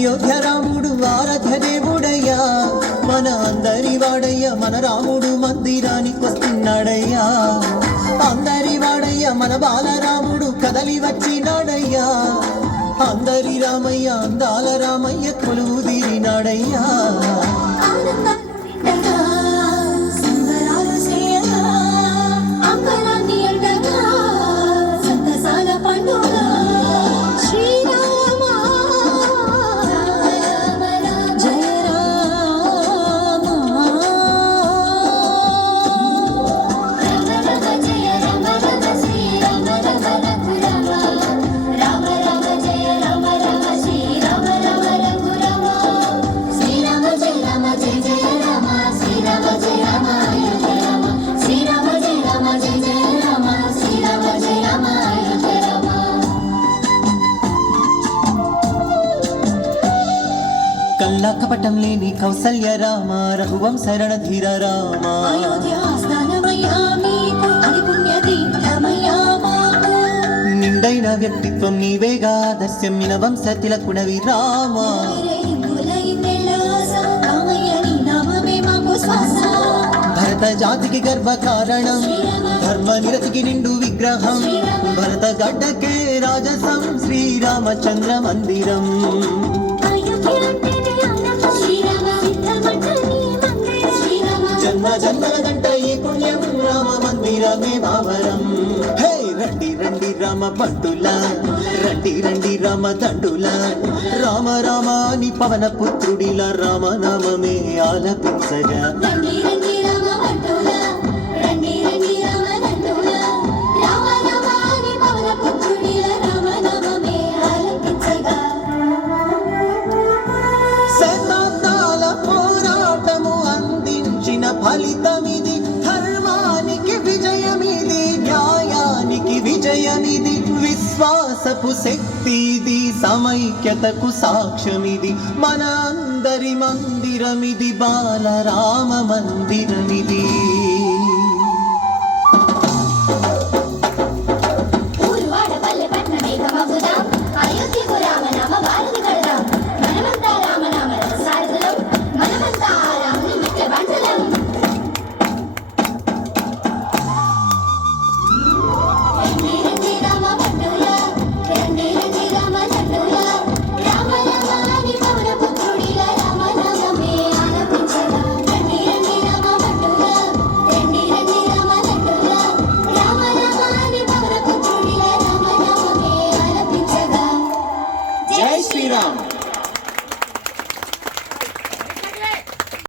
అయోధ్య రాముడు వారధ దేవుడయ్యా మన అందరి వాడయ్యా మన రాముడు మందిరానికి వస్తున్నాడయ్యా. అందరి వాడయ్యా మన బాలరాముడు కదలి వచ్చినాడయ్యా. అందరి రామయ్య అందాల రామయ్య కొలువు తీరినాడయ్యా. కపటం లేని కౌసల్య రామ రామ. అది పుణ్య తీర్థమయ్యా మాకు నిండైన వ్యక్తిత్వం నీవేగా దస్యమిన వంశ తిలకుడవి రామ. భరత జాతికి గర్వ కారణం ధర్మ నిరతికి నిండు విగ్రహం భరత గడ్డకే రాజసం శ్రీరామచంద్ర మందిరం. మందిరమే బావరం హే రండి రండి రామ పండుల. రండి రండి రామ దండుల. రామ రామ అని పవన పుత్రుడిలా రామనామమే ఆలపించగా. శతాబ్దాల పోరాటము అందించిన ఫలితమిది విజయమిది విశ్వాసపు శక్తిది సమైక్యతకు సాక్ష్యమిది. మన అందరి మందిరమిది బాలరామ మందిరమిది. పవన పుత్రుడిల రామ